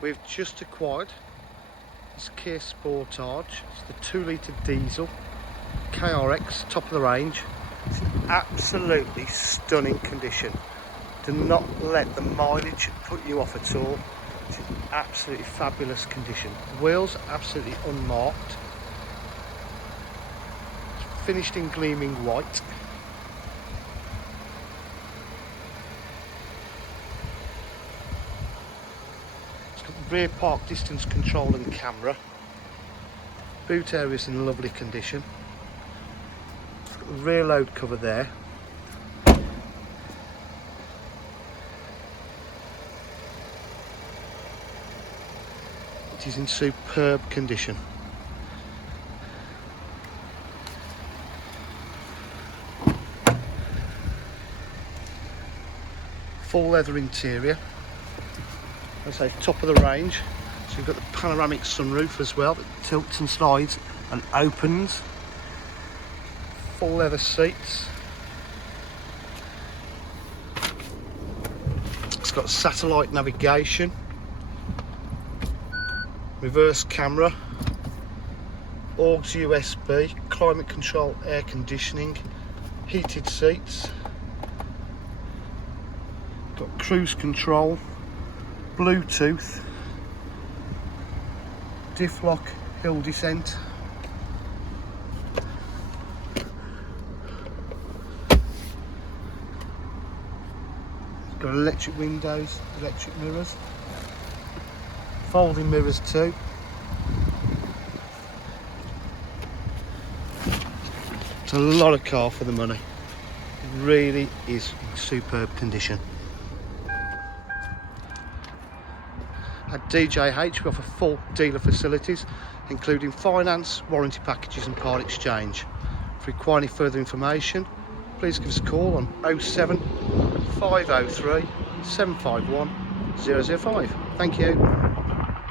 We've just acquired this Kia Sportage. It's the 2-litre diesel KRX, top of the range. It's in absolutely stunning condition. Do not let the mileage put you off at all. It's in absolutely fabulous condition. The wheels are absolutely unmarked. It's finished in gleaming white. It's got rear park distance control and camera. Boot area is in lovely condition. It's got the rear load cover there. It is in superb condition. Full leather interior. As I say, top of the range. So you've got the panoramic sunroof as well that tilts and slides and opens. Full leather seats. It's got satellite navigation, reverse camera, aux USB, climate control, air conditioning, heated seats, got cruise control, Bluetooth, diff lock, hill descent. It's got electric windows, electric mirrors, folding mirrors too. It's a lot of car for the money. It really is in superb condition. At DJH we offer full dealer facilities including finance, warranty packages and part exchange. If you require any further information, please give us a call on 07 503 751 005. Thank you.